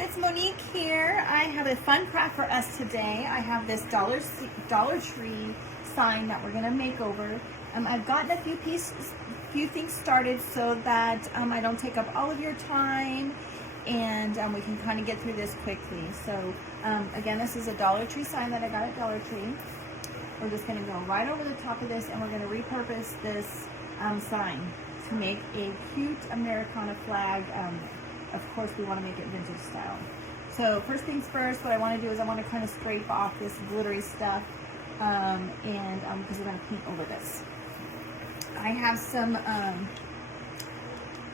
it's Monique here. I have a fun craft for us today. I have this Dollar Tree sign that we're gonna make over. I've gotten a few things started so that I don't take up all of your time, and we can kind of get through this quickly. So again, this is a Dollar Tree sign that I got at Dollar Tree. We're just gonna go right over the top of this, and we're gonna repurpose this sign to make a cute Americana flag. Of course, we want to make it vintage style. So first things first, what I want to do is I want to kind of scrape off this glittery stuff, because we're going to paint over this. I have some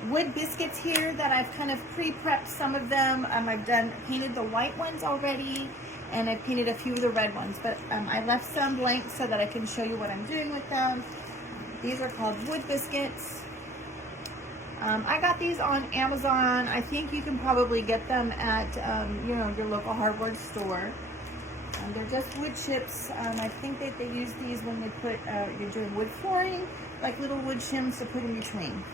wood biscuits here that I've kind of pre-prepped some of them. I've painted the white ones already, and I've painted a few of the red ones, but I left some blank so that I can show you what I'm doing with them. These are called wood biscuits. I got these on Amazon. I think you can probably get them at your local hardware store. They're just wood chips. I think that they use these when they put you're doing wood flooring, like little wood shims to put in between.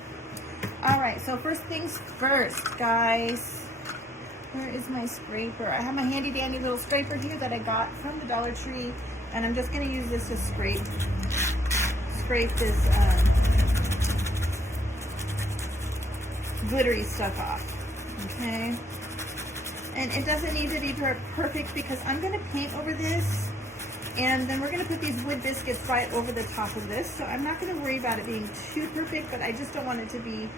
All right, so first things first, guys. Where is my scraper? I have my handy dandy little scraper here that I got from the Dollar Tree, and I'm just going to use this to scrape this glittery stuff off. Okay, and it doesn't need to be perfect because I'm going to paint over this, and then we're going to put these wood biscuits right over the top of this, so I'm not going to worry about it being too perfect, but I just don't want it to be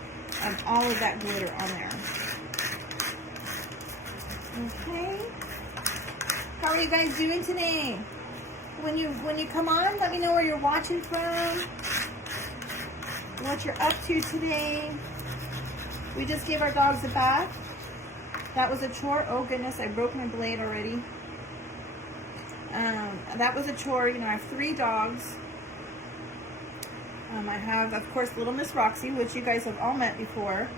all of that glitter on there. Okay, how are you guys doing today? When you come on, let me know where you're watching from, what you're up to today. We just gave our dogs a bath. That was a chore. Oh goodness, I broke my blade already. That was a chore. You know, I have 3 dogs. I have, of course, little Miss Roxy, which you guys have all met before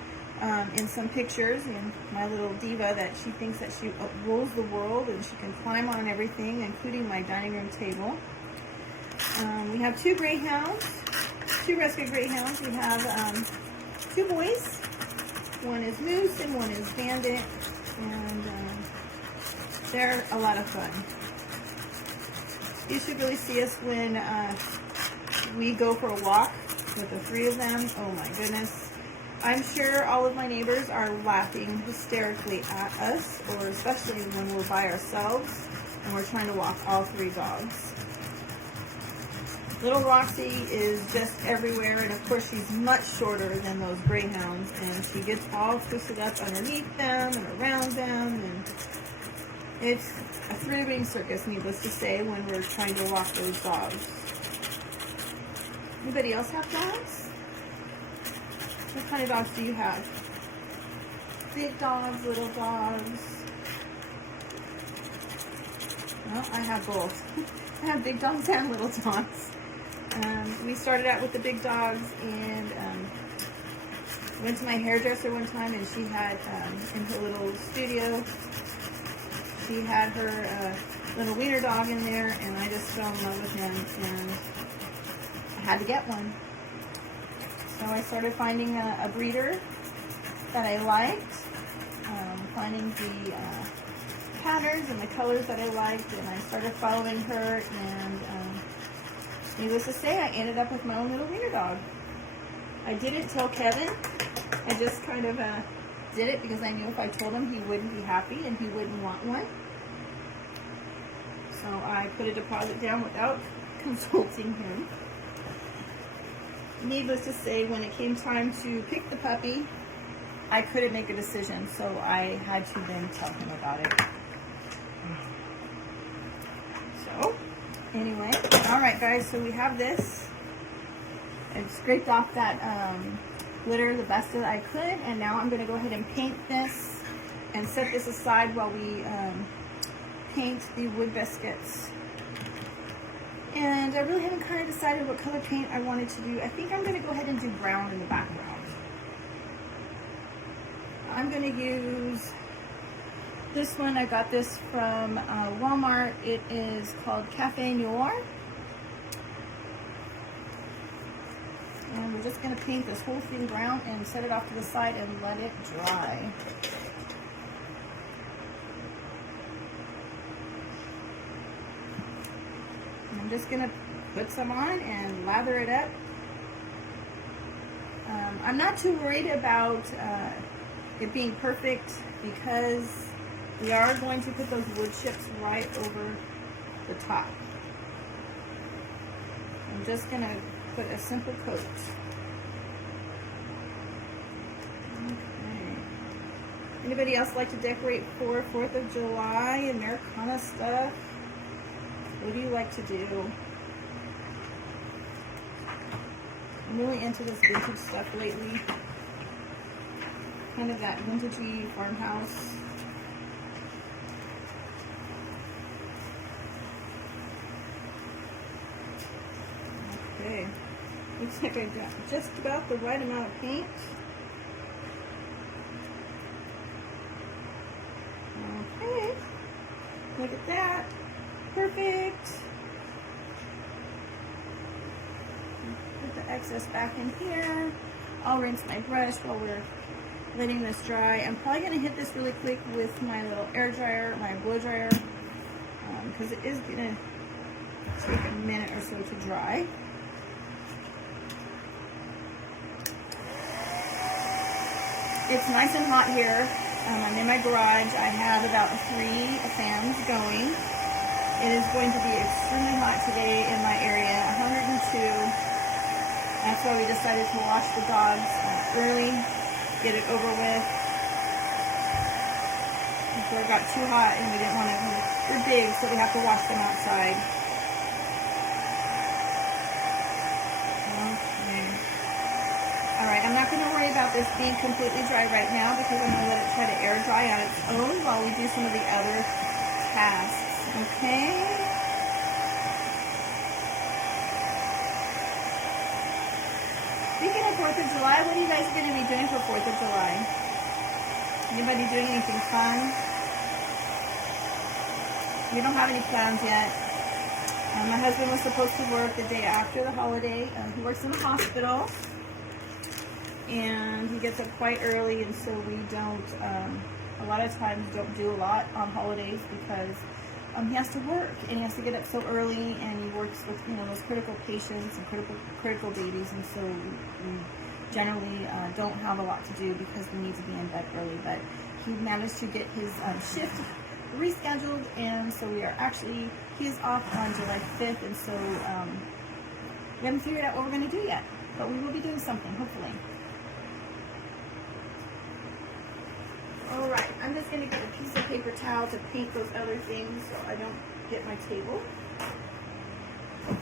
in some pictures, and my little diva that she thinks that she rules the world and she can climb on everything, including my dining room table. We have 2 greyhounds, 2 rescue greyhounds. We have 2 boys. One is Moose and one is Bandit, and they're a lot of fun. You should really see us when we go for a walk with the 3 of them. Oh my goodness. I'm sure all of my neighbors are laughing hysterically at us, or especially when we're by ourselves and we're trying to walk all 3 dogs. Little Roxy is just everywhere, and of course she's much shorter than those greyhounds, and she gets all twisted up underneath them and around them, and it's a 3-ring circus, needless to say, when we're trying to walk those dogs. Anybody else have dogs? What kind of dogs do you have? Big dogs, little dogs? Well, I have both. I have big dogs and little dogs. We started out with the big dogs, and went to my hairdresser one time, and she had, in her little studio, she had her little wiener dog in there, and I just fell in love with him, and I had to get one. So I started finding a breeder that I liked, finding the patterns and the colors that I liked, and I started following her, and needless to say, I ended up with my own little wiener dog. I didn't tell Kevin. I just kind of did it because I knew if I told him, he wouldn't be happy and he wouldn't want one. So I put a deposit down without consulting him. Needless to say, when it came time to pick the puppy, I couldn't make a decision, so I had to then tell him about it. So, anyway, all right, guys, so we have this. I've scraped off that glitter the best that I could, and now I'm going to go ahead and paint this and set this aside while we paint the wood biscuits. And I really haven't kind of decided what color paint I wanted to do. I think I'm going to go ahead and do brown in the background. I'm going to use this one. I got this from Walmart. It is called Cafe Noir. And we're just going to paint this whole thing brown and set it off to the side and let it dry. I'm just gonna put some on and lather it up. I'm not too worried about it being perfect because we are going to put those wood chips right over the top. I'm just gonna put a simple coat. Okay. Anybody else like to decorate for 4th of July, Americana stuff? What do you like to do? I'm really into this vintage stuff lately. Kind of that vintagey farmhouse. Okay. Looks like I got just about the right amount of paint. Okay. Look at that. Perfect. Put the excess back in here. I'll rinse my brush while we're letting this dry. I'm probably going to hit this really quick with my little air dryer, my blow dryer, because it is going to take a minute or so to dry. It's nice and hot here. I'm in my garage. I have about 3 fans going. It is going to be extremely hot today in my area, 102. That's why we decided to wash the dogs early, get it over with. Before it got too hot and we didn't want to, they're big, so we have to wash them outside. Okay. Alright, I'm not going to worry about this being completely dry right now because I'm going to let it try to air dry on its own while we do some of the other tasks. Okay? Speaking of 4th of July, what are you guys going to be doing for 4th of July? Anybody doing anything fun? We don't have any plans yet. My husband was supposed to work the day after the holiday. He works in the hospital. And he gets up quite early, and so we don't, a lot of times don't do a lot on holidays because he has to work and he has to get up so early, and he works with, you know, those critical patients and critical babies, and so we generally don't have a lot to do because we need to be in bed early. But he managed to get his shift rescheduled, and so we are actually, he's off on July 5th, and so we haven't figured out what we're going to do yet, but we will be doing something, hopefully. Alright, I'm just going to get a piece of paper towel to paint those other things so I don't get my table. Okay.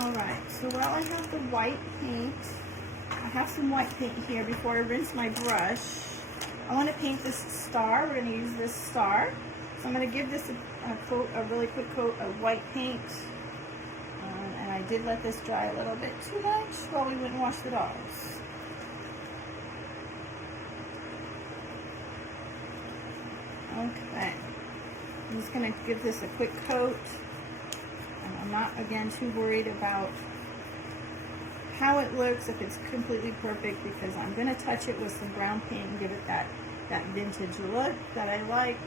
Alright, so while I have the white paint, I have some white paint here before I rinse my brush. I want to paint this star. We're going to use this star. So I'm going to give this a really quick coat of white paint. I did let this dry a little bit too much while we went and washed the dogs. Okay. I'm just going to give this a quick coat. And I'm not, again, too worried about how it looks, if it's completely perfect, because I'm going to touch it with some brown paint and give it that vintage look that I like.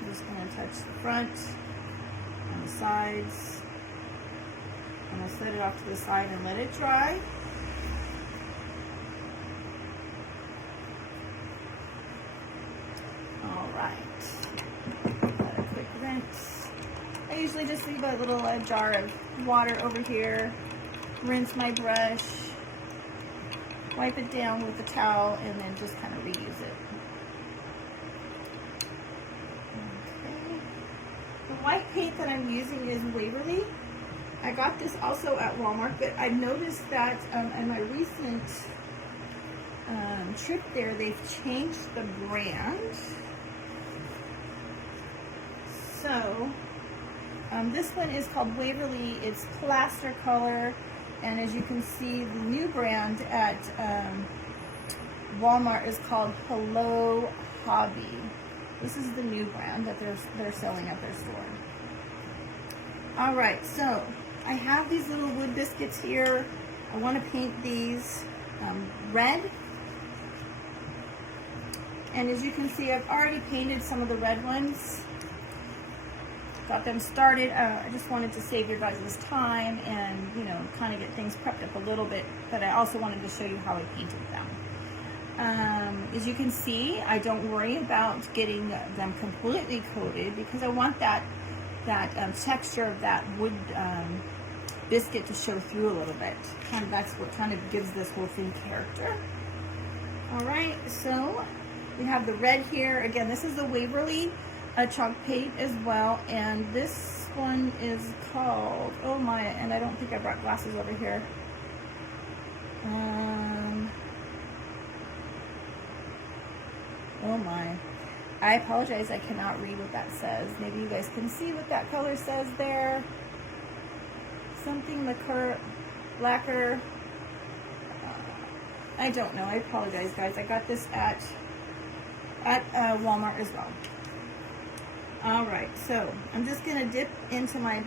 I'm just going to touch the front and the sides. I'm going to set it off to the side and let it dry. Alright. Let a quick rinse. I usually just leave a little jar of water over here. Rinse my brush. Wipe it down with a towel and then just kind of reuse it. Okay. The white paint that I'm using is Waverly. I got this also at Walmart, but I noticed that in my recent trip there, they've changed the brand. So, this one is called Waverly. It's plaster color, and as you can see, the new brand at Walmart is called Hello Hobby. This is the new brand that they're selling at their store. All right, so I have these little wood biscuits here. I want to paint these red. And as you can see, I've already painted some of the red ones. Got them started. I just wanted to save your guys' time and, you know, kind of get things prepped up a little bit, but I also wanted to show you how I painted them. As you can see, I don't worry about getting them completely coated because I want that texture of that wood biscuit to show through a little bit. That's what kind of gives this whole thing character. All right, so we have the red here. Again, this is the Waverly chalk paint as well, and this one is called, oh my, and I don't think I brought glasses over here. Oh my, I apologize, I cannot read what that says. Maybe you guys can see what that color says there. Something lacquer. I don't know, I apologize guys. I got this at Walmart as well. All right, so I'm just gonna dip into my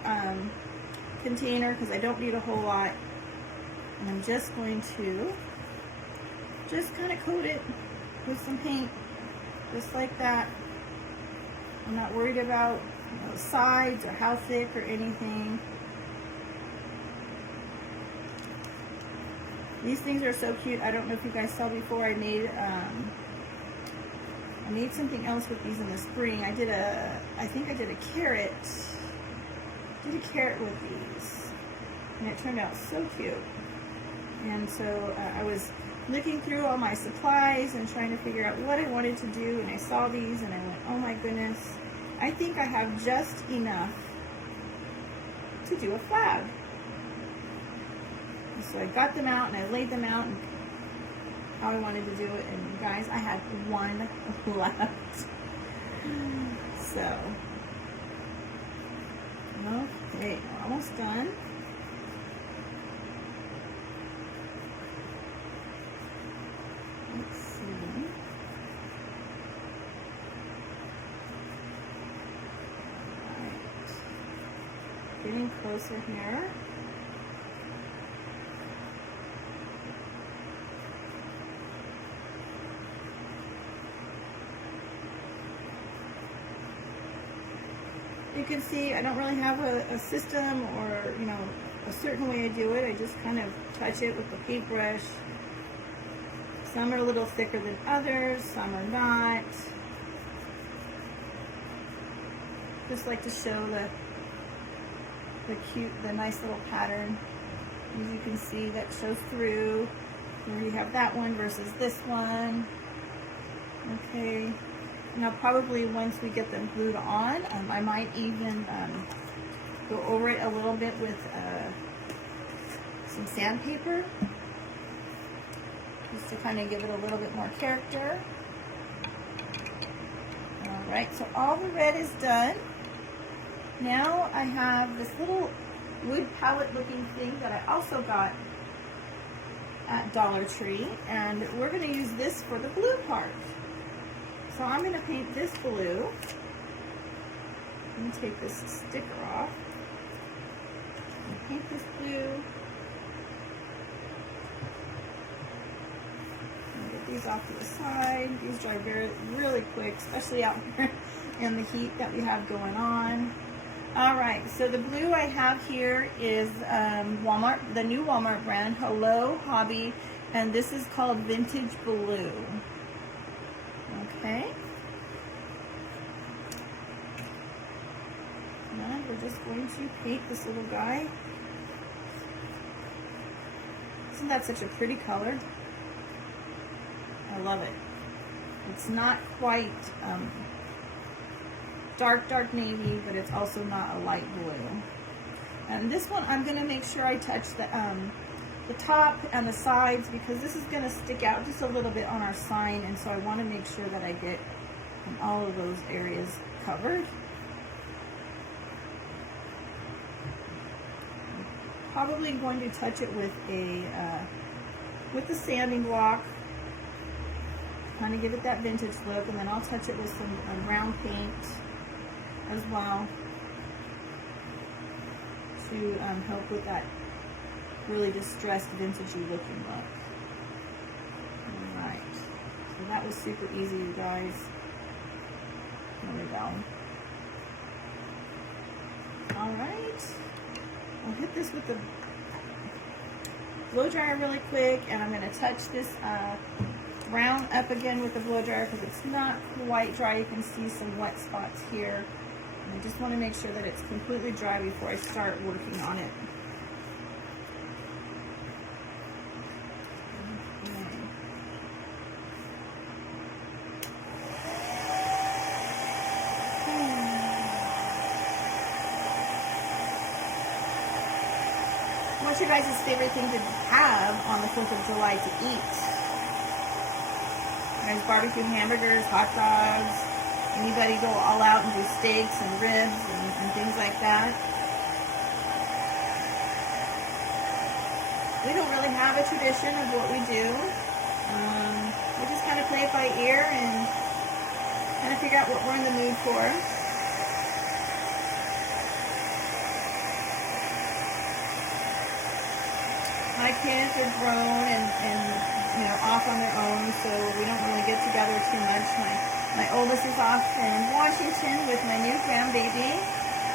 container because I don't need a whole lot. And I'm just going to just kind of coat it with some paint, just like that. I'm not worried about, you know, sides or how thick or anything. These things are so cute. I don't know if you guys saw before, I made something else with these in the spring. I think I did a carrot. Did a carrot with these, and it turned out so cute. And so I was looking through all my supplies and trying to figure out what I wanted to do, and I saw these and I went, oh my goodness, I think I have just enough to do a flag. And so I got them out and I laid them out and how I wanted to do it, and guys, I had one left. So, okay, we're almost done. Let's see. All right. Getting closer here. You can see I don't really have a system or, you know, a certain way I do it. I just kind of touch it with the paintbrush. Some are a little thicker than others, some are not. Just like to show the nice little pattern. As you can see, that shows through. Here you have that one versus this one. Okay. Now probably once we get them glued on, I might even go over it a little bit with some sandpaper, just to kind of give it a little bit more character. All right, so all the red is done. Now I have this little wood palette looking thing that I also got at Dollar Tree, and we're going to use this for the blue part. So I'm going to paint this blue. I'm going to take this sticker off and paint this blue. Get these off to the side. These dry really quick, especially out here in the heat that we have going on. All right, so the blue I have here is Walmart, the new Walmart brand, Hello Hobby, and this is called Vintage Blue. Okay. Now we're just going to paint this little guy. Isn't that such a pretty color? I love it. It's not quite dark navy, but it's also not a light blue. And this one, I'm going to make sure I touch the top and the sides, because this is going to stick out just a little bit on our sign, and so I want to make sure that I get all of those areas covered. I'm probably going to touch it with the sanding block, kind of give it that vintage look, and then I'll touch it with some brown paint as well to help with that really distressed vintagey looking look. Alright, so And that was super easy, you guys. There we go. All right. I'll hit this with the blow dryer really quick, and I'm going to touch this brown up again with the blow dryer because it's not quite dry. You can see some wet spots here. And I just want to make sure that it's completely dry before I start working on it. What's your guys' favorite thing to have on the 4th of July to eat? There's barbecue hamburgers, hot dogs. Anybody go all out and do steaks and ribs and things like that? We don't really have a tradition of what we do. We just kind of play it by ear and kind of figure out what we're in the mood for. My kids are grown and you know, off on their own, so we don't really get together too much. My oldest is off in Washington with my new grandbaby,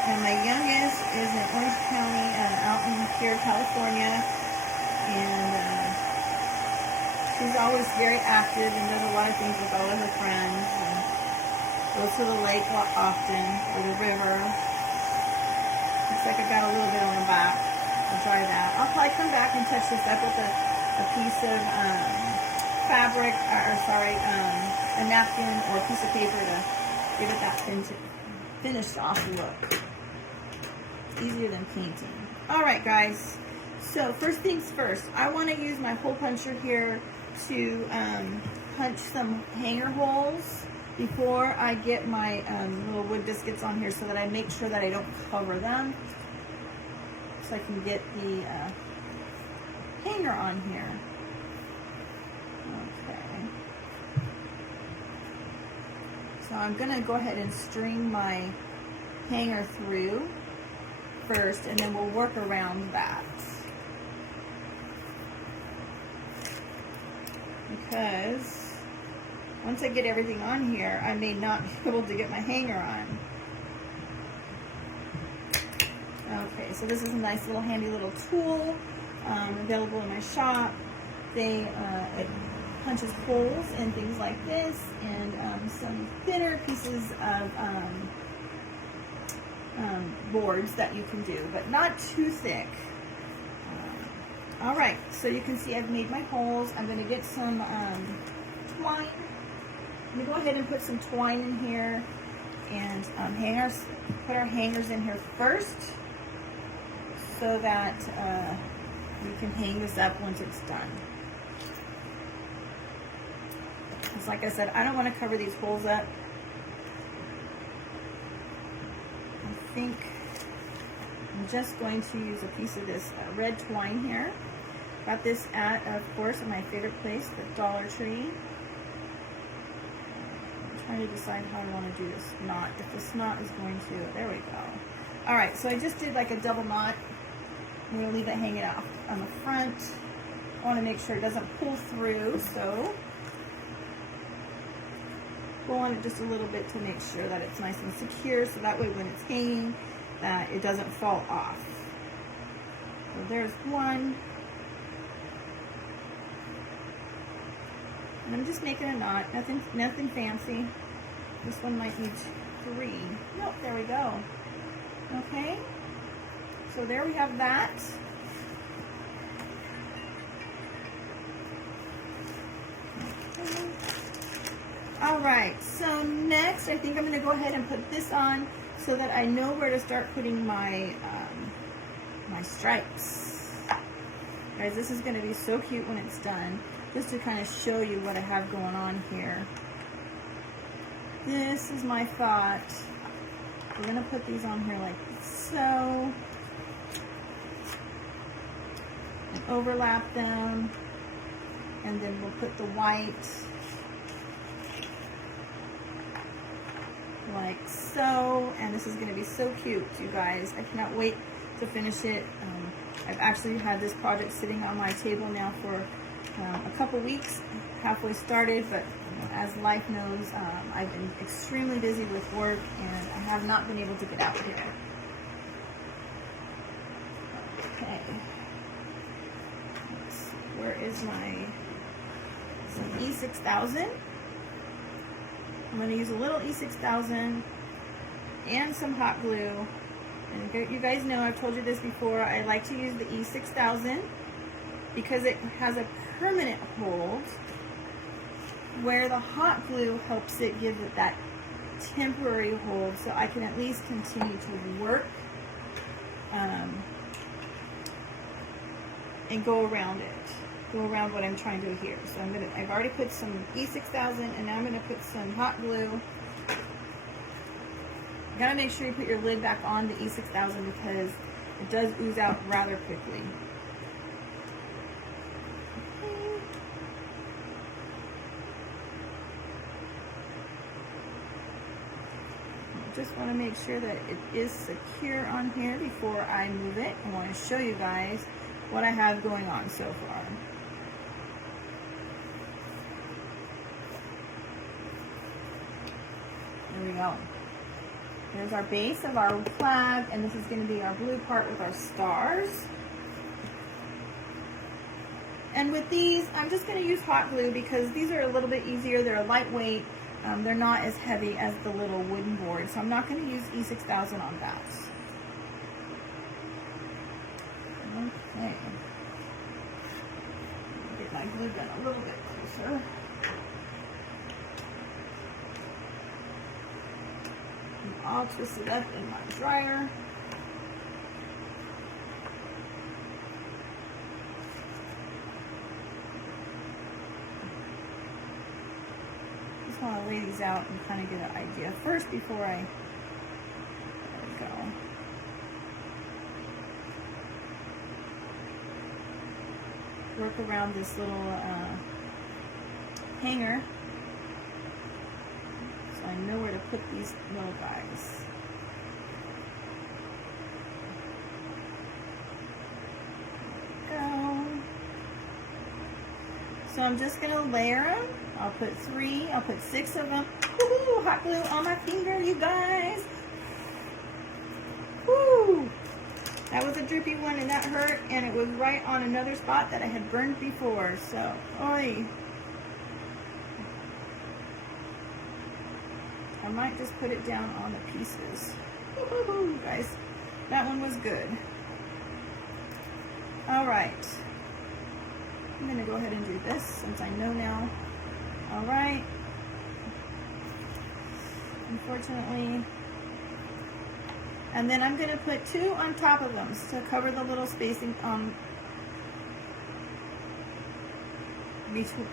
and my youngest is in Orange County, out in here, California, and she's always very active and does a lot of things with all of her friends, and goes to the lake often, or the river. Looks like I got a little bit on the back. I'll dry that. I'll probably come back and touch this up with a piece of fabric, a napkin or a piece of paper to give it that finished off look. Easier than painting. All right, guys. So first things first, I want to use my hole puncher here to punch some hanger holes before I get my little wood biscuits on here, so that I make sure that I don't cover them. So I can get the hanger on here. Okay. So I'm going to go ahead and string my hanger through first, and then we'll work around that. Because once I get everything on here, I may not be able to get my hanger on. Okay, so this is a nice little handy little tool available in my shop. It punches holes and things like this, and some thinner pieces of boards that you can do, but not too thick. All right, so you can see I've made my holes. I'm going to get some twine. I'm going to go ahead and put some twine in here, and hangers. Put our hangers in here first, so that we can hang this up once it's done. Because like I said, I don't want to cover these holes up. I think I'm just going to use a piece of this red twine here. Got this at, of course, my favorite place, the Dollar Tree. I'm trying to decide how I want to do this knot. If this knot is going to, there we go. All right, so I just did like a double knot. I'm going to leave it hanging out on the front. I want to make sure it doesn't pull through, so pull on it just a little bit to make sure that it's nice and secure, so that way when it's hanging, that it doesn't fall off. So there's one. And I'm just making a knot, nothing fancy. This one might need 3. Nope, there we go. Okay. So there we have that. Okay. All right, so next I think I'm going to go ahead and put this on so that I know where to start putting my my stripes. Guys, this is going to be so cute when it's done, just to kind of show you what I have going on here. This is my thought. We're going to put these on here like so. And overlap them, and then we'll put the white like so, and this is going to be so cute, you guys. I cannot wait to finish it. I've actually had this project sitting on my table now for a couple weeks, halfway started, but as life knows, I've been extremely busy with work and I have not been able to get out here. Okay. Let's see, where is my some E6000? I'm going to use a little E6000 and some hot glue. And you guys know, I've told you this before, I like to use the E6000 because it has a permanent hold, where the hot glue helps it give it that temporary hold so I can at least continue to work and go around what I'm trying to do here. So I've already put some E6000 and now I'm going to put some hot glue. You gotta make sure you put your lid back on the E6000 because it does ooze out rather quickly. Okay. I just want to make sure that it is secure on here before I move it. I want to show you guys what I have going on so far. There we go. There's our base of our flag, and this is going to be our blue part with our stars. And with these, I'm just going to use hot glue because these are a little bit easier. They're lightweight. They're not as heavy as the little wooden board, so I'm not going to use E6000 on that. Okay. Get my glue gun a little bit closer. I'll twist it up in my dryer. Just want to lay these out and kind of get an idea first before I, there we go. Work around this little hanger. So I know where to put these little guys. There we go. So I'm just going to layer them. I'll put 3, I'll put 6 of them. Woohoo! Hot glue on my finger, you guys. Woo! That was a drippy one and that hurt, and it was right on another spot that I had burned before. So, oi. I might just put it down on the pieces. Woohoo, guys. That one was good. Alright. I'm going to go ahead and do this since I know now. Alright. Unfortunately. And then I'm going to put 2 on top of them to cover the little spacing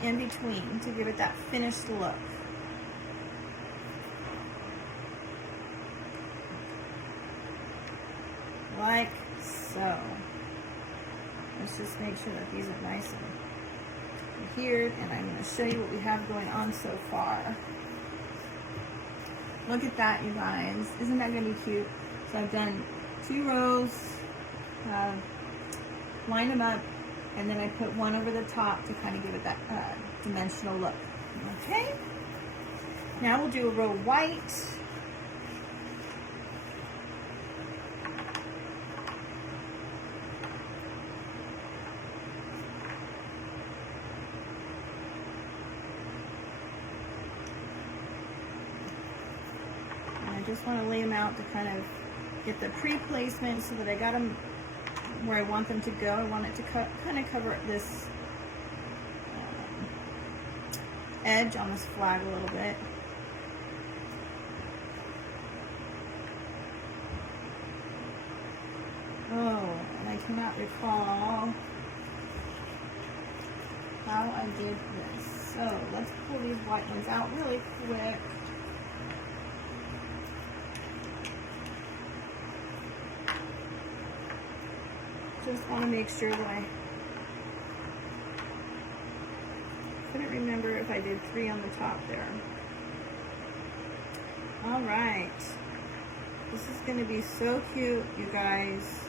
in between to give it that finished look. Like so. Let's just make sure that these are nice and adhered, and I'm going to show you what we have going on so far. Look at that, you guys. Isn't that going to be cute? So I've done 2 rows, lined them up, and then I put one over the top to kind of give it that dimensional look. Okay? Now we'll do a row white. Just want to lay them out to kind of get the pre-placement so that I got them where I want them to go. I want it to kind of cover this edge on this flag a little bit. Oh, and I cannot recall how I did this. So let's pull these white ones out really quick. Just want to make sure that I couldn't remember if I did 3 on the top there. All right, this is going to be so cute, you guys.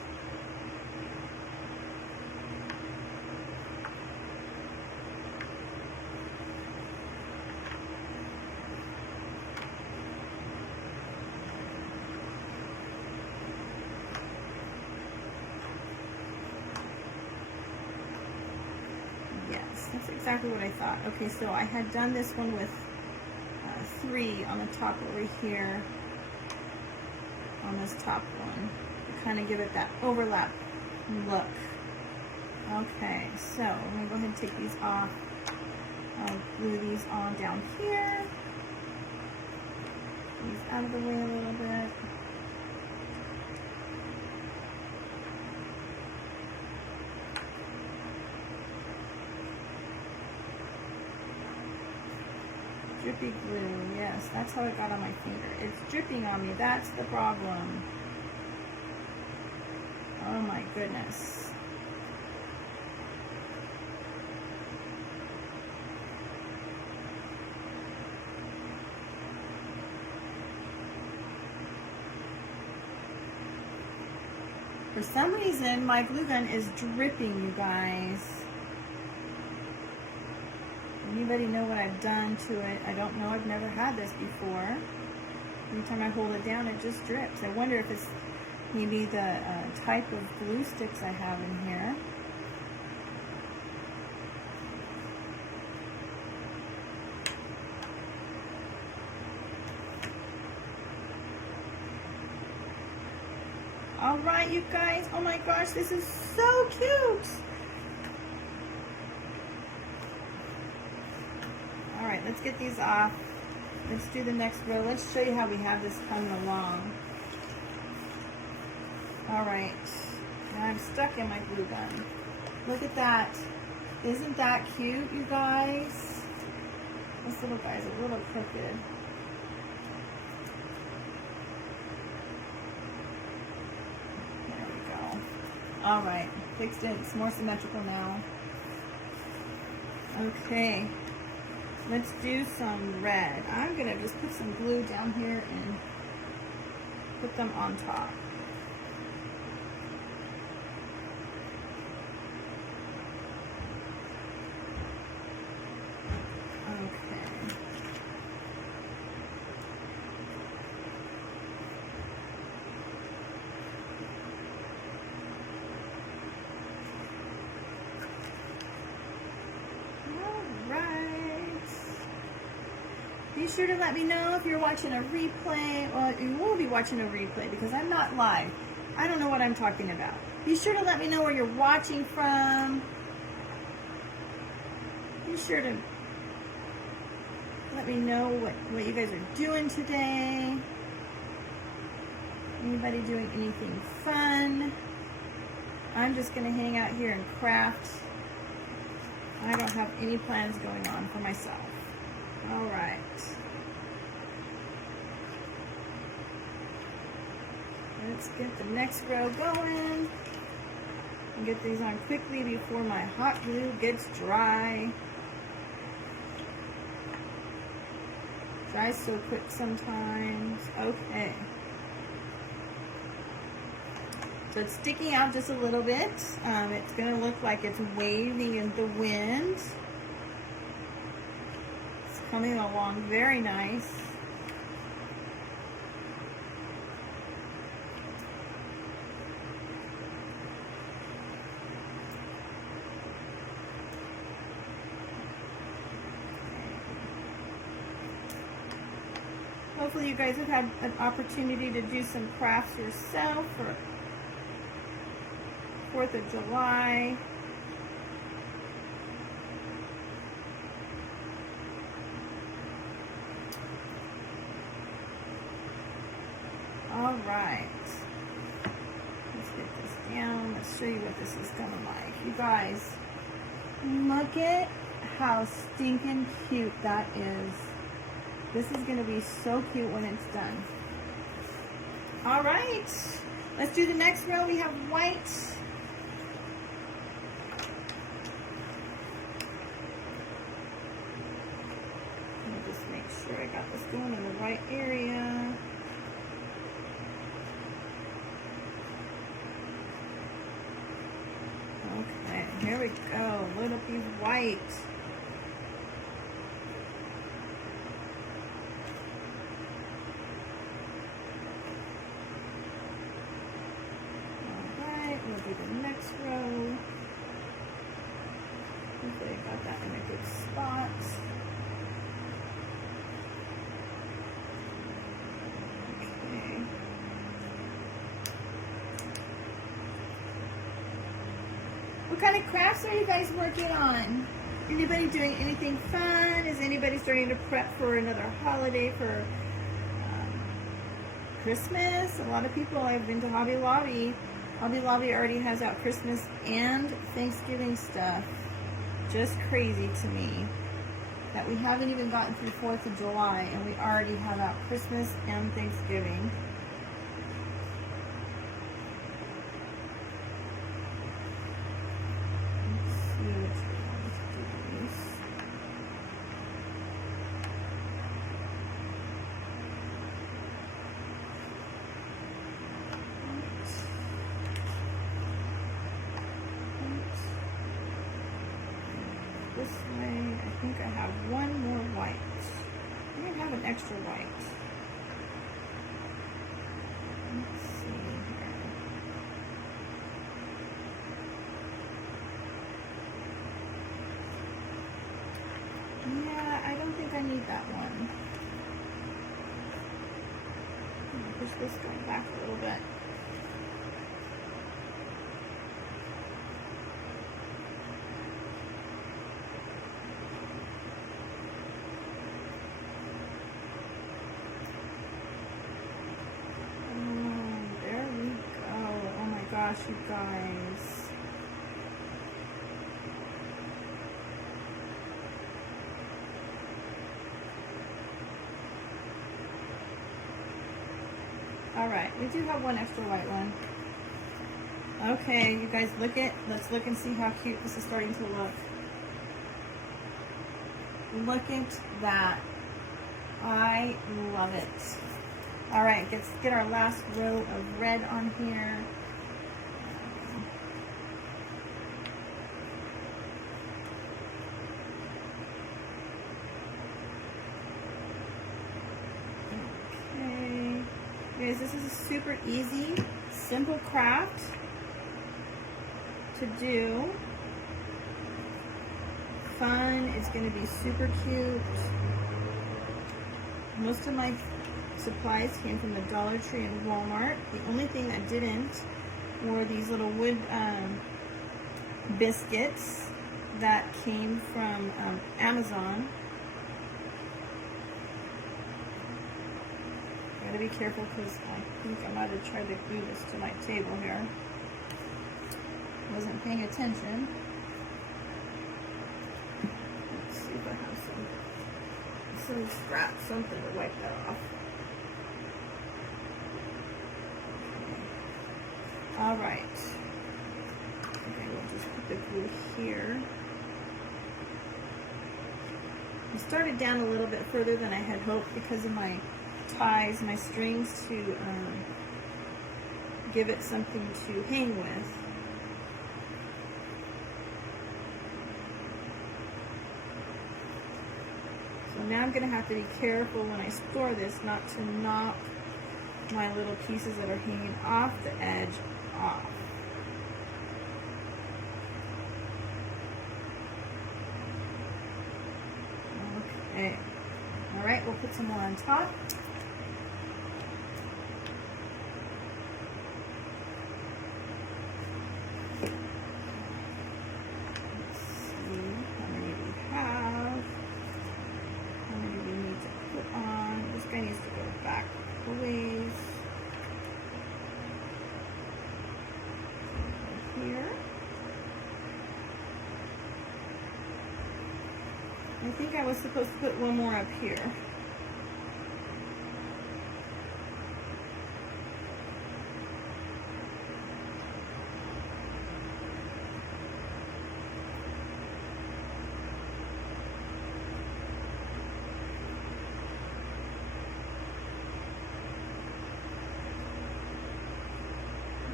exactly what I thought. Okay, so I had done this one with 3 on the top over here on this top one to kind of give it that overlap look. Okay, so I'm going to go ahead and take these off. I'll glue these on down here. These out of the way a little bit. Drippy glue, yes, that's how it got on my finger. It's dripping on me, that's the problem. Oh my goodness. For some reason, my glue gun is dripping, you guys. Anybody know what I've done to it? I don't know. I've never had this before. Every time I hold it down, it just drips. I wonder if it's maybe the type of glue sticks I have in here. All right, you guys. Oh my gosh, this is so cute. All right, let's get these off. Let's do the next row. Let's show you how we have this coming along. All right, now I'm stuck in my glue gun. Look at that. Isn't that cute, you guys? This little guy's a little crooked. There we go. All right, fixed it. It's more symmetrical now. Okay. Let's do some red. I'm gonna just put some glue down here and put them on top. Okay. All right. Be sure to let me know if you're watching a replay, or you will be watching a replay because I'm not live. I don't know what I'm talking about. Be sure to let me know where you're watching from. Be sure to let me know what you guys are doing today. Anybody doing anything fun? I'm just going to hang out here and craft. I don't have any plans going on for myself. All right. Let's get the next row going and get these on quickly before my hot glue gets dry. Dries so quick sometimes. Okay. So it's sticking out just a little bit. It's going to look like it's waving in the wind. It's coming along very nice. Hopefully you guys have had an opportunity to do some crafts yourself for 4th of July. All right. Let's get this down. Let's show you what this is going to like. You guys, look at how stinking cute that is. This is going to be so cute when it's done. All right. Let's do the next row. We have white. Let me just make sure I got this going in the right area. Okay, here we go. Load up these white. We'll do the next row. Hopefully I got that in a good spot. Okay. What kind of crafts are you guys working on? Anybody doing anything fun? Is anybody starting to prep for another holiday for Christmas? A lot of people, I've been to Hobby Lobby. Hobby Lobby already has out Christmas and Thanksgiving stuff. Just crazy to me that we haven't even gotten through 4th of July and we already have out Christmas and Thanksgiving. Let's see which one to do these. This way, I think I have one more white. I might have an extra white. Let's see here. Yeah, I don't think I need that one. Push this guy back a little bit. Gosh, you guys. Alright, we do have one extra white one. Okay, you guys let's look and see how cute this is starting to look. Look at that. I love it. Alright, let's get our last row of red on here. Guys, this is a super easy, simple craft to do. Fun. It's going to be super cute. Most of my supplies came from the Dollar Tree and Walmart. The only thing that didn't were these little wood biscuits that came from Amazon. Gotta be careful because I think I might have tried to glue this to my table here. Wasn't paying attention. Let's see if I have some scraps, something to wipe that off. All right. Okay, we'll just put the glue here. I started down a little bit further than I had hoped because of my ties, my strings, to give it something to hang with. So now I'm going to have to be careful when I store this not to knock my little pieces that are hanging off the edge off. Okay. All right, we'll put some more on top. I think I was supposed to put one more up here.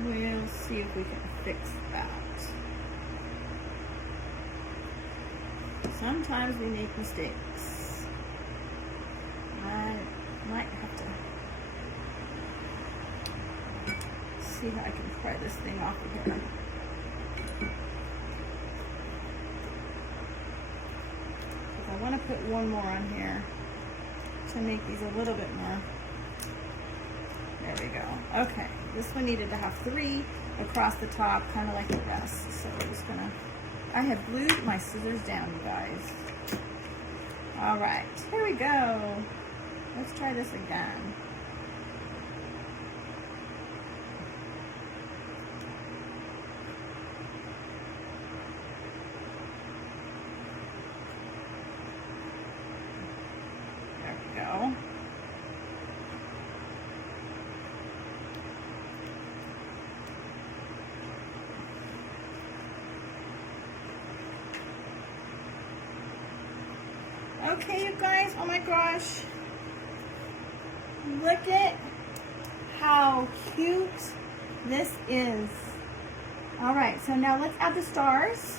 We'll see if we can fix that. Sometimes we make mistakes. I might have to see how I can pry this thing off of here. want to put one more on here to make these a little bit more. There we go. Okay, this one needed to have 3 across the top, kind of like the rest. So we're just gonna, I have glued my scissors down, you guys. All right, here we go. Let's try this again. There we go. Okay, you guys, oh my gosh. Look at how cute this is. All right, so now let's add the stars.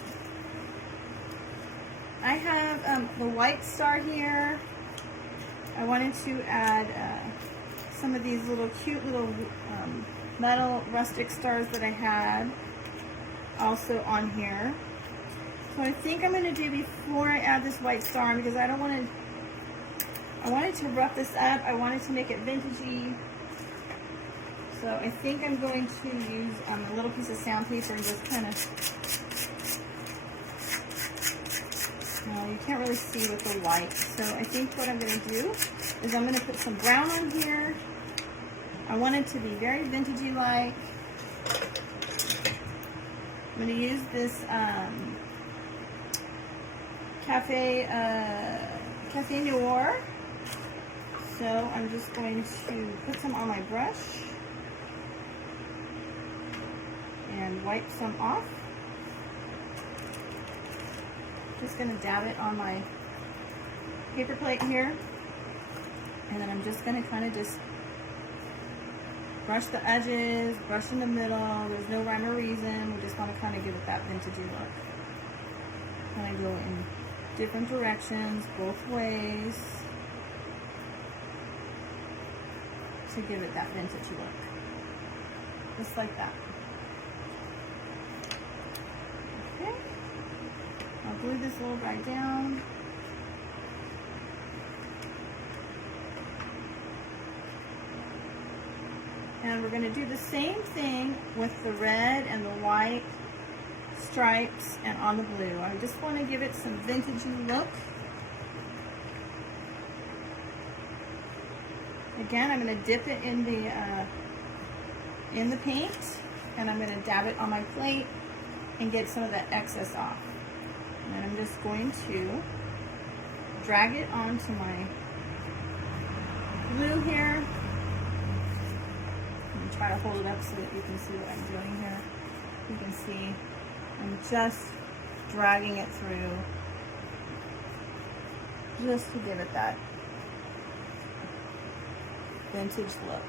I have the white star here. I wanted to add some of these little cute little metal rustic stars that I had also on here. So I think I'm going to do, before I add this white star, because I don't want to, I wanted to rough this up. I wanted to make it vintagey. So I think I'm going to use a little piece of sandpaper and just kind of, you can't really see with the white. So I think what I'm going to do is I'm going to put some brown on here. I want it to be very vintagey like. I'm going to use this Cafe Noir. So I'm just going to put some on my brush and wipe some off. Just going to dab it on my paper plate here, and then I'm just going to kind of just brush the edges, brush in the middle. There's no rhyme or reason. We just want to kind of give it that vintagey look. Kind of go in different directions, both ways, to give it that vintage look. Just like that. Okay. I'll glue this little guy down. And we're going to do the same thing with the red and the white stripes and on the blue. I just want to give it some vintagey look. Again, I'm going to dip it in the paint, and I'm going to dab it on my plate and get some of that excess off. And then I'm just going to drag it onto my glue here. And try to hold it up so that you can see what I'm doing here. You can see I'm just dragging it through just to give it that vintage look.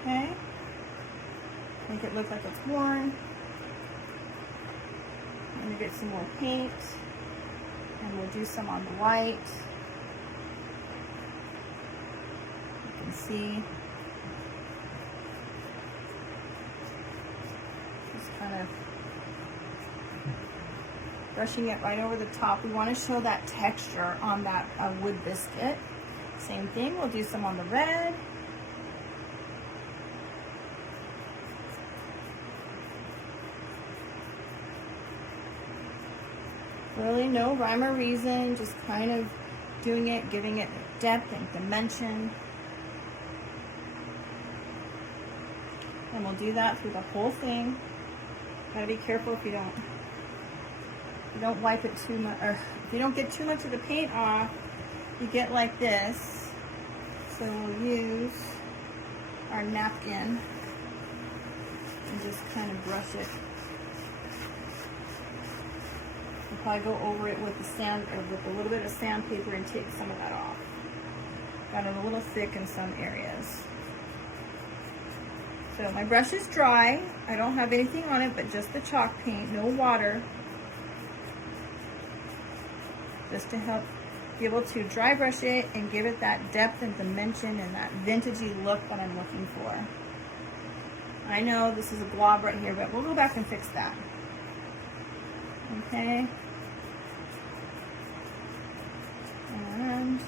Okay? Make it look like it's worn. I'm going to get some more paint, and we'll do some on the white. You can see. Just kind of brushing it right over the top. We want to show that texture on that wood biscuit. Same thing, we'll do some on the red. Really no rhyme or reason, just kind of doing it, giving it depth and dimension. And we'll do that through the whole thing. Gotta be careful if you don't wipe it too much, or if you don't get too much of the paint off, you get like this. So we'll use our napkin and just kind of brush it. We'll probably go over it with the sand, or with a little bit of sandpaper, and take some of that off. Got it a little thick in some areas. So my brush is dry. I don't have anything on it but just the chalk paint, no water. Just to help be able to dry brush it and give it that depth and dimension and that vintagey look that I'm looking for. I know this is a glob right here, but we'll go back and fix that. Okay. around.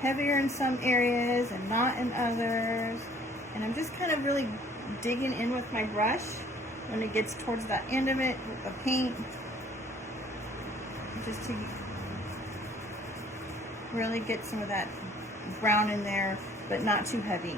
Heavier in some areas and not in others. And I'm just kind of really digging in with my brush when it gets towards the end of it with the paint. Just to really get some of that brown in there, but not too heavy.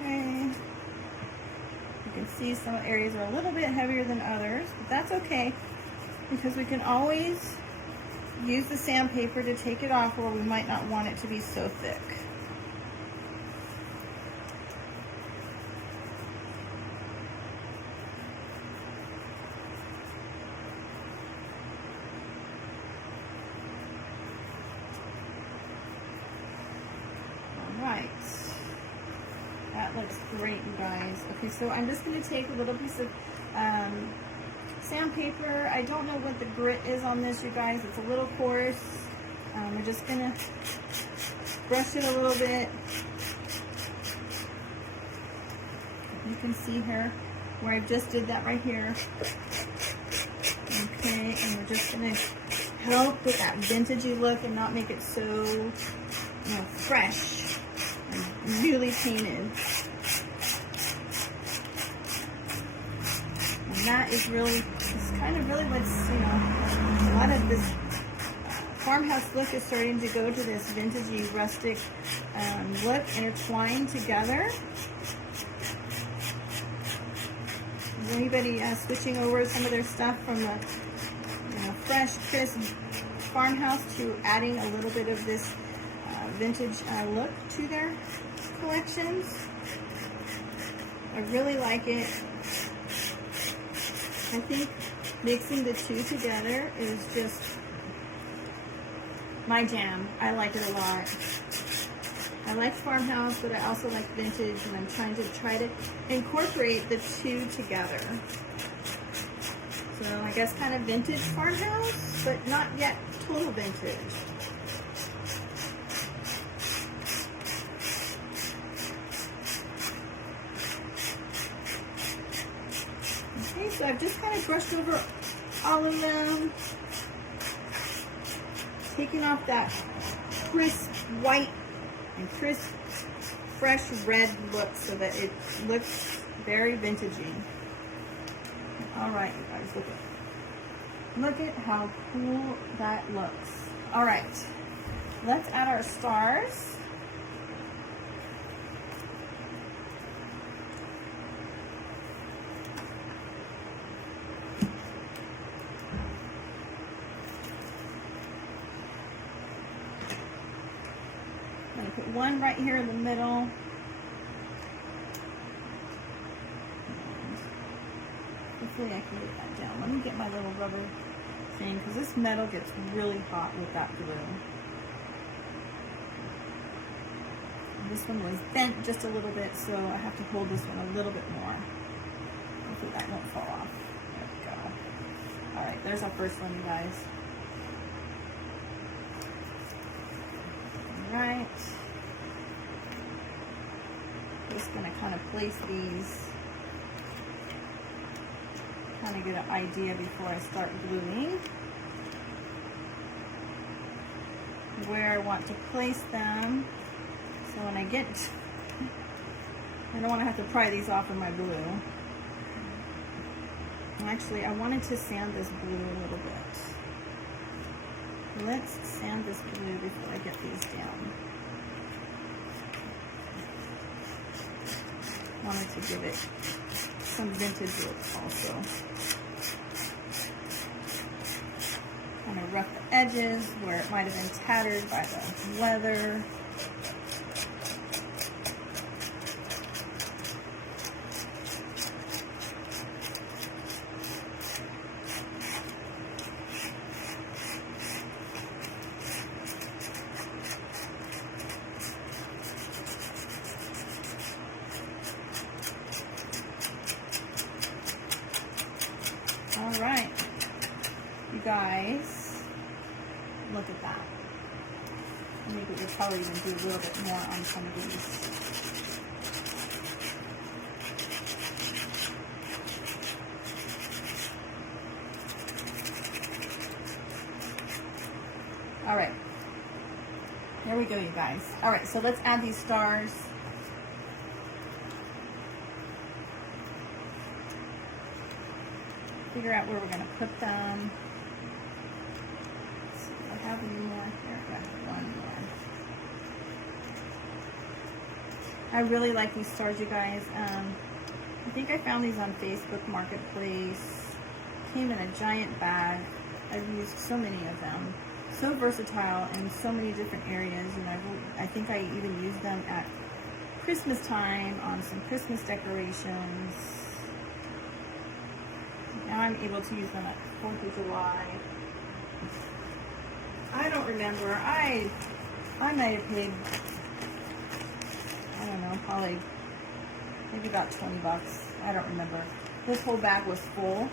Okay. You can see some areas are a little bit heavier than others, but that's okay because we can always use the sandpaper to take it off where we might not want it to be so thick. Right, that looks great, you guys. Okay, so I'm just going to take a little piece of sandpaper. I don't know what the grit is on this, you guys. It's a little coarse. We're just going to brush it a little bit. You can see here where I just did that right here. Okay, and we're just going to help with that vintagey look and not make it so, you know, fresh. Really painted. And that is really, it's kind of really what's, you know, a lot of this farmhouse look is starting to go to this vintagey, rustic look intertwined together. Is anybody switching over some of their stuff from the, you know, fresh, crisp farmhouse to adding a little bit of this vintage look to their collections? I really like it. I think mixing the two together is just my jam. I like it a lot. I like farmhouse, but I also like vintage, and I'm trying to incorporate the two together. So I guess kind of vintage farmhouse, but not yet total vintage. Okay, so I've just kind of brushed over all of them, taking off that crisp white and crisp, fresh red look so that it looks very vintagey. All right, you guys, look at how cool that looks. All right, let's add our stars. I'm going to put one right here in the middle. Hopefully I can get that down. Let me get my little rubber thing, because this metal gets really hot with that glue. And this one was bent just a little bit, so I have to hold this one a little bit more. Hopefully that won't fall off. There we go. Alright, there's our first one, you guys. Alright. Just going to kind of place these, kind of get an idea before I start gluing where I want to place them. So when I get, I don't want to have to pry these off of my glue. Actually, I wanted to sand this glue a little bit. Let's sand this glue before I get these down. Wanted to give it some vintage look also. Kind of rough the edges where it might have been tattered by the weather. All right, you guys, look at that. Maybe we'll probably even do a little bit more on some of these. All right. There we go, you guys. All right, so let's add these stars. Figure out where we're going to put them. Let's see, do I have any more here? I got one more. I really like these stars, you guys. I think I found these on Facebook Marketplace. Came in a giant bag. I've used so many of them. So versatile in so many different areas, and I think I even used them at Christmas time on some Christmas decorations. Now I'm able to use them at 4th of July. I don't remember. I might have paid, I don't know, probably maybe about 20 bucks. I don't remember. This whole bag was full.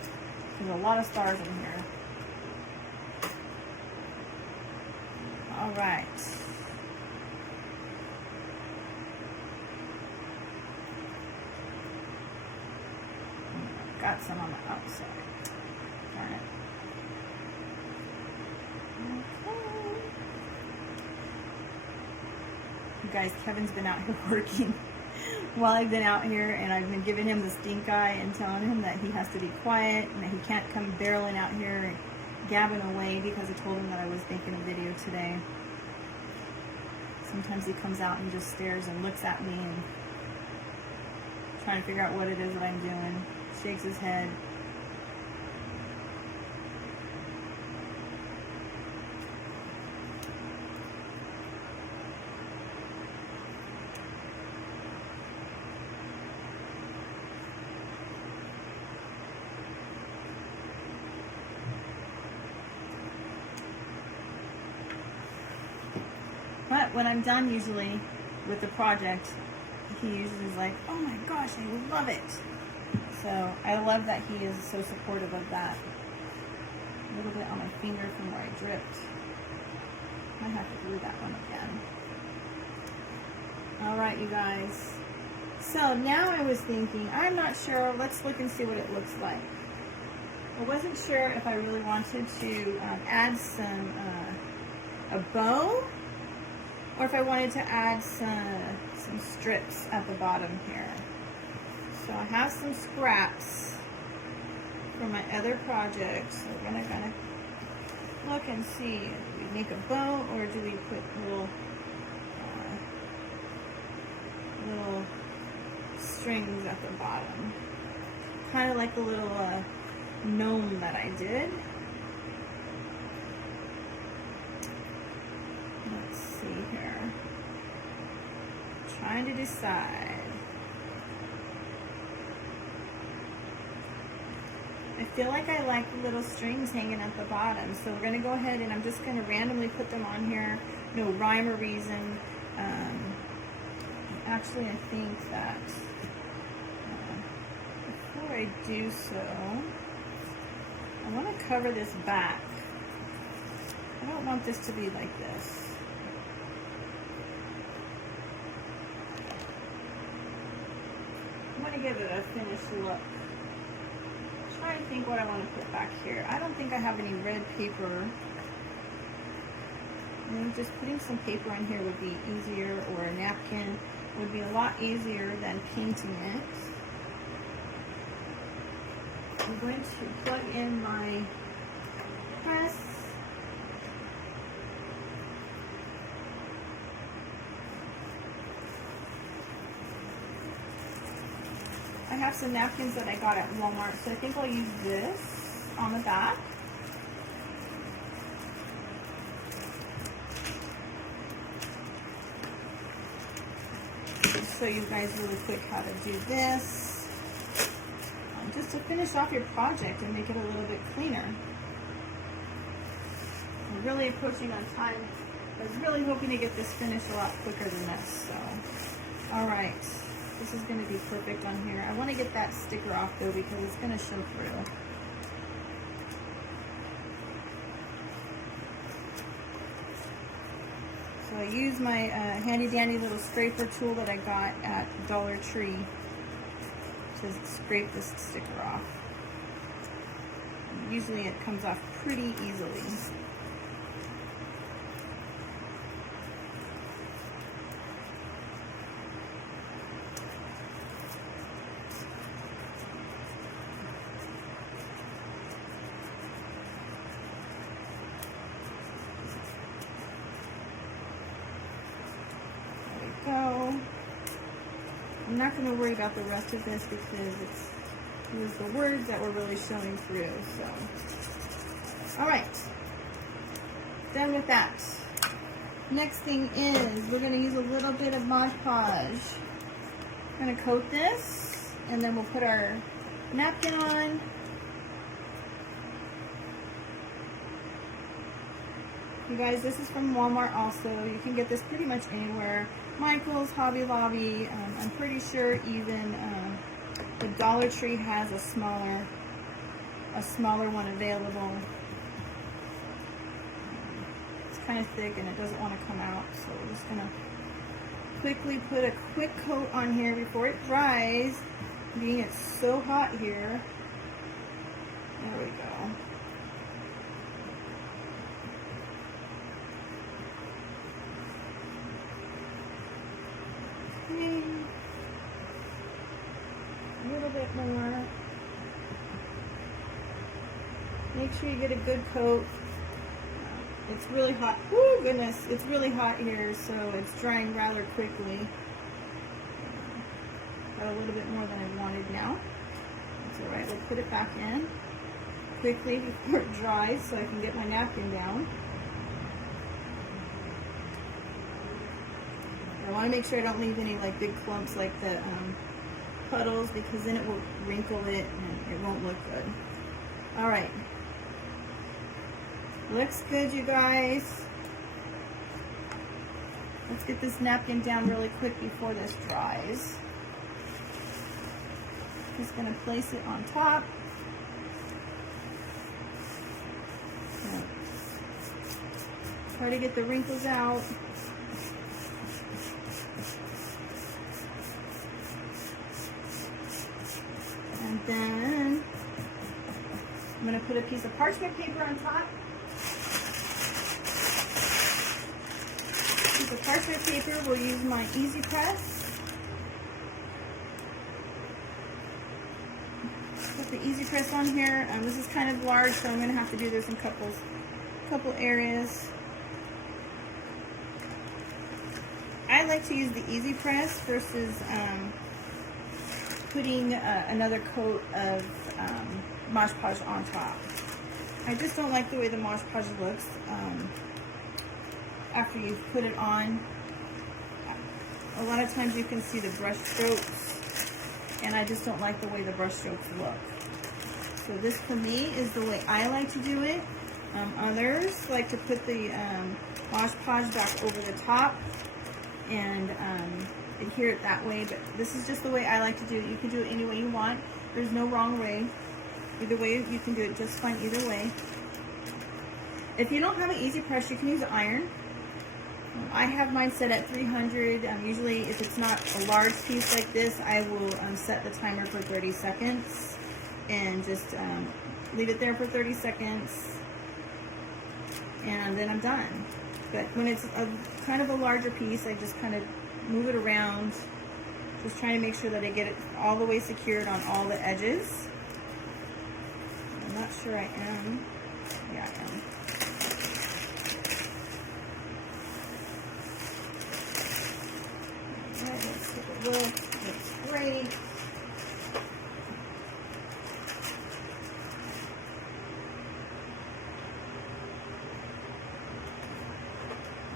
There's a lot of stars in here. All right. Got some on the outside. Darn it. Okay. You guys, Kevin's been out here working while I've been out here, and I've been giving him the stink eye and telling him that he has to be quiet and that he can't come barreling out here and gabbing away because I told him that I was making a video today. Sometimes he comes out and just stares and looks at me and trying to figure out what it is that I'm doing. Shakes his head. But when I'm done usually with the project, he usually is like, oh my gosh, I love it. So I love that he is so supportive of that. A little bit on my finger from where I dripped. I have to glue that one again. All right, you guys. So now I was thinking, I'm not sure. Let's look and see what it looks like. I wasn't sure if I really wanted to add some a bow, or if I wanted to add some strips at the bottom here. So I have some scraps from my other project. So we're gonna look and see. Do we make a bow, or do we put little strings at the bottom? Kind of like the little gnome that I did. Let's see here. Trying to decide. I feel like I like the little strings hanging at the bottom, so we're going to go ahead and I'm just going to randomly put them on here. No rhyme or reason. Actually, I think that before I do so, I want to cover this back. I don't want this to be like this. I want to give it a finished look. I think what I want to put back here. I don't think I have any red paper. And just putting some paper in here would be easier, or a napkin would be a lot easier than painting it. I'm going to plug in my press. I have some napkins that I got at Walmart, so I think I'll use this on the back. Just show you guys really quick how to do this. Just to finish off your project and make it a little bit cleaner. I'm really approaching on time. I was really hoping to get this finished a lot quicker than this, so. All right. This is going to be perfect on here. I want to get that sticker off though, because it's going to show through. So I use my handy dandy little scraper tool that I got at Dollar Tree to scrape this sticker off. And usually it comes off pretty easily. I'm not going to worry about the rest of this because it was the words that were really showing through. So, all right, done with that. Next thing is we're going to use a little bit of Mod Podge. I'm going to coat this, and then we'll put our napkin on. You guys, this is from Walmart also. You can get this pretty much anywhere. Michael's, Hobby Lobby. I'm pretty sure even the Dollar Tree has a smaller one available. It's kind of thick and it doesn't want to come out, so we're just gonna quickly put a quick coat on here before it dries. Being it's so hot here. There we go. A little bit more. Make sure you get a good coat. It's really hot. Oh goodness, it's really hot here, so it's drying rather quickly. Got a little bit more than I wanted now. That's alright, we'll put it back in quickly before it dries so I can get my napkin down. I want to make sure I don't leave any like big clumps like the puddles, because then it will wrinkle it and it won't look good. Alright. Looks good, you guys. Let's get this napkin down really quick before this dries. Just going to place it on top. Try to get the wrinkles out. And then I'm going to put a piece of parchment paper on top. Piece of parchment paper, we'll use my Easy Press. Put the Easy Press on here. This is kind of large, so I'm going to have to do this in couple areas. I like to use the Easy Press versus putting another coat of Mod Podge on top. I just don't like the way the Mod Podge looks after you've put it on. A lot of times you can see the brush strokes, and I just don't like the way the brush strokes look. So this for me is the way I like to do it. Others like to put the Mod Podge back over the top and adhere it that way, but this is just the way I like to do it. You can do it any way you want. There's no wrong way. Either way, you can do it just fine either way. If you don't have an Easy Press, you can use iron. I have mine set at 300. Usually, if it's not a large piece like this, I will set the timer for 30 seconds and just leave it there for 30 seconds, and then I'm done. But when it's kind of a larger piece, I just kind of move it around, just trying to make sure that I get it all the way secured on all the edges. I'm not sure I am. Yeah, I am. Alright, let's take a look. Looks great.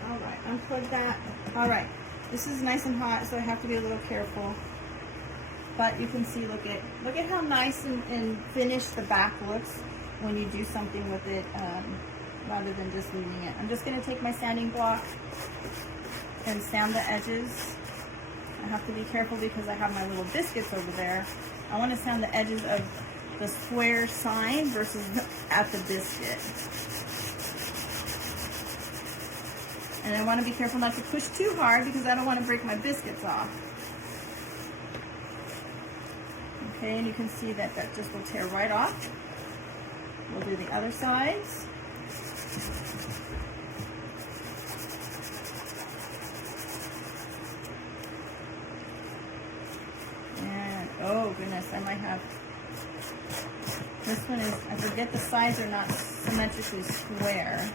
Alright, unplug that. Alright. This is nice and hot, so I have to be a little careful. But you can see, look at how nice and finished the back looks when you do something with it, rather than just leaving it. I'm just going to take my sanding block and sand the edges. I have to be careful because I have my little biscuits over there. I want to sand the edges of the square sign versus at the biscuit. And I want to be careful not to push too hard because I don't want to break my biscuits off. Okay, and you can see that that just will tear right off. We'll do the other sides. And, oh goodness, I might have, this one is, I forget the sides are not symmetrically square.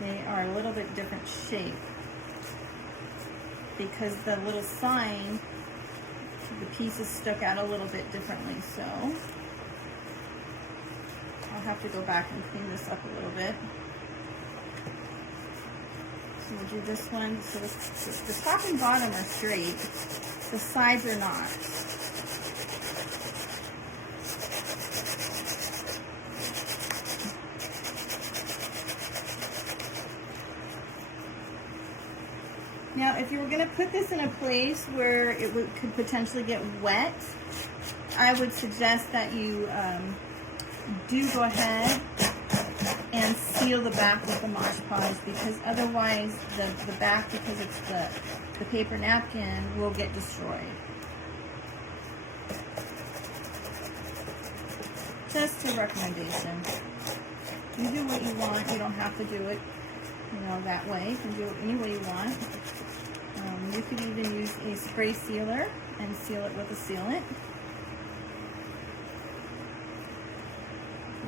They are a little bit different shape because the little sign the pieces stuck out a little bit differently, so I'll have to go back and clean this up a little bit. So we'll do this one. So the top and bottom are straight. The sides are not. Now, if you were going to put this in a place where it could potentially get wet, I would suggest that you do go ahead and seal the back with the Mod Podge, because otherwise the back, because it's the paper napkin, will get destroyed. Just a recommendation. You do what you want. You don't have to do it, you know, that way. You can do it any way you want. You could even use a spray sealer and seal it with a sealant,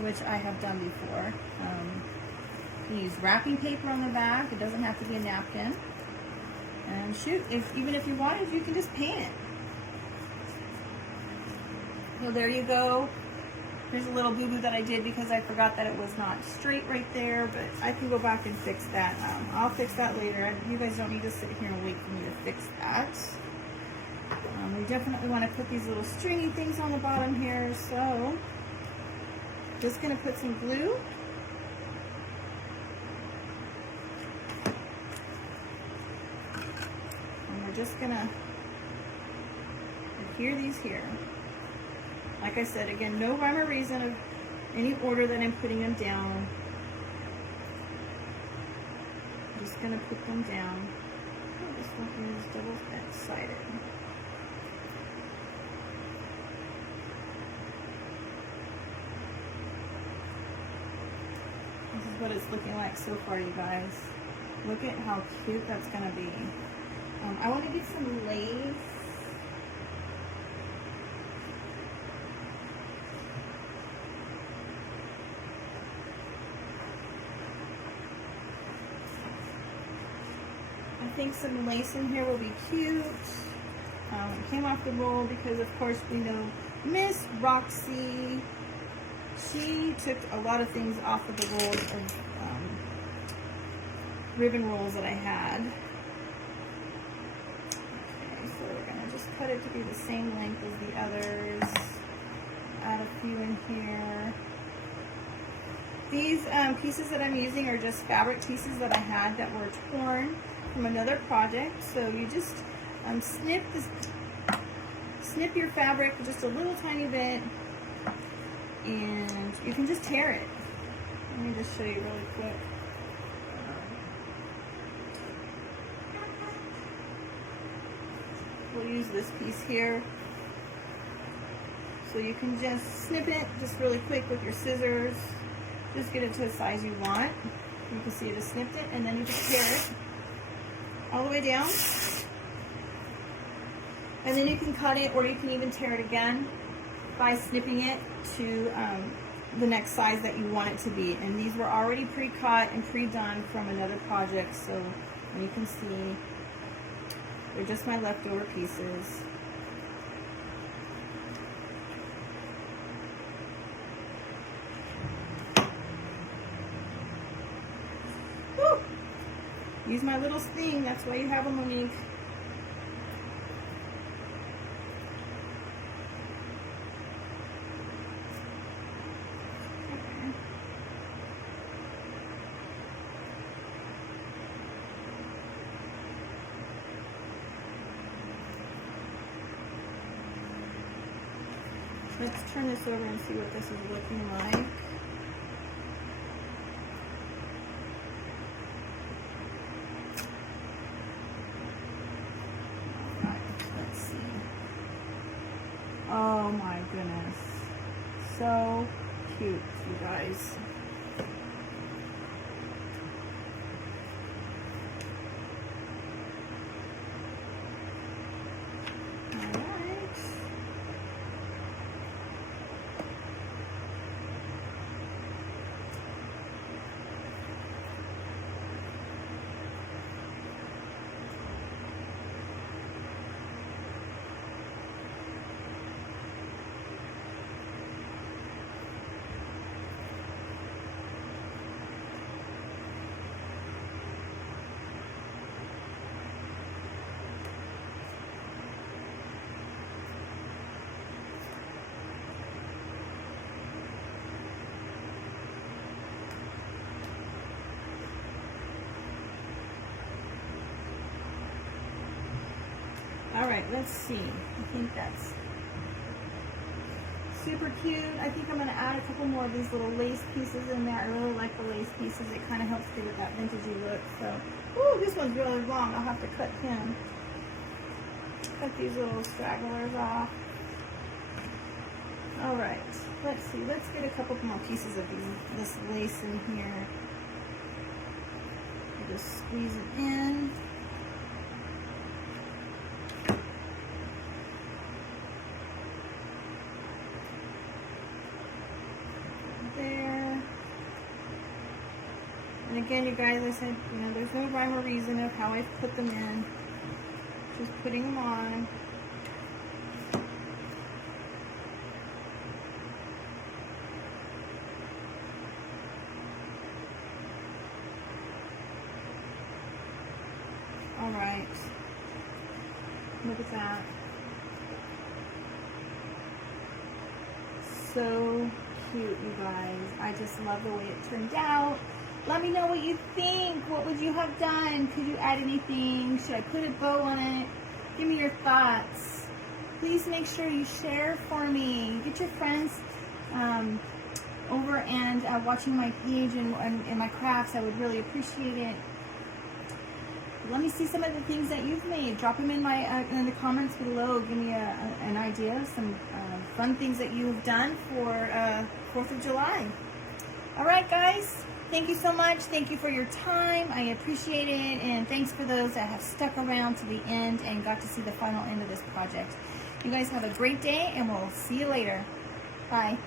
which I have done before. You can use wrapping paper on the back. It doesn't have to be a napkin. And shoot, even if you wanted, you can just paint it. So there you go. Here's a little boo-boo that I did because I forgot that it was not straight right there, but I can go back and fix that. I'll fix that later. You guys don't need to sit here and wait for me to fix that. We definitely want to put these little stringy things on the bottom here, so just going to put some glue. And we're just going to adhere these here. Like I said, again, no rhyme or reason of any order that I'm putting them down. I'm just going to put them down. Oh, this one is double-sided. This is what it's looking like so far, you guys. Look at how cute that's going to be. I want to get some lace. I think some lace in here will be cute. It came off the roll because, of course, we know Miss Roxy, she took a lot of things off of the rolls of ribbon rolls that I had. Okay, so we're going to just cut it to be the same length as the others. Add a few in here. These pieces that I'm using are just fabric pieces that I had that were torn from another project. So you just snip your fabric just a little tiny bit, and you can just tear it. Let me just show you really quick. We'll use this piece here. So you can just snip it just really quick with your scissors. Just get it to the size you want. You can see I just snipped it, and then you just tear it all the way down. And then you can cut it, or you can even tear it again by snipping it to the next size that you want it to be. And these were already pre-cut and pre-done from another project, so you can see they're just my leftover pieces. Woo! Use my little thing, that's why you have them, Monique. Let's turn this over and see what this is looking like. Alright, let's see. Oh my goodness. So cute, you guys. let's see. I think that's super cute. I think I'm going to add a couple more of these little lace pieces in there. I really like the lace pieces. It kind of helps give it that vintagey look. So, ooh, this one's really long. I'll have to cut him. Cut these little stragglers off. All right, let's see. Let's get a couple more pieces of this lace in here. Just squeeze it in. There. And again, you guys, I said, you know, there's no rhyme or reason of how I put them in. Just putting them on. All right. Look at that. So cute, you guys. I just love the way it turned out. Let me know what you think. What would you have done? Could you add anything? Should I put a bow on it? Give me your thoughts. Please make sure you share for me. Get your friends over and watching my page and my crafts. I would really appreciate it. Let me see some of the things that you've made. Drop them in the comments below. Give me an idea of some fun things that you've done for 4th of July. All right, guys. Thank you so much. Thank you for your time. I appreciate it. And thanks for those that have stuck around to the end and got to see the final end of this project. You guys have a great day, and we'll see you later. Bye.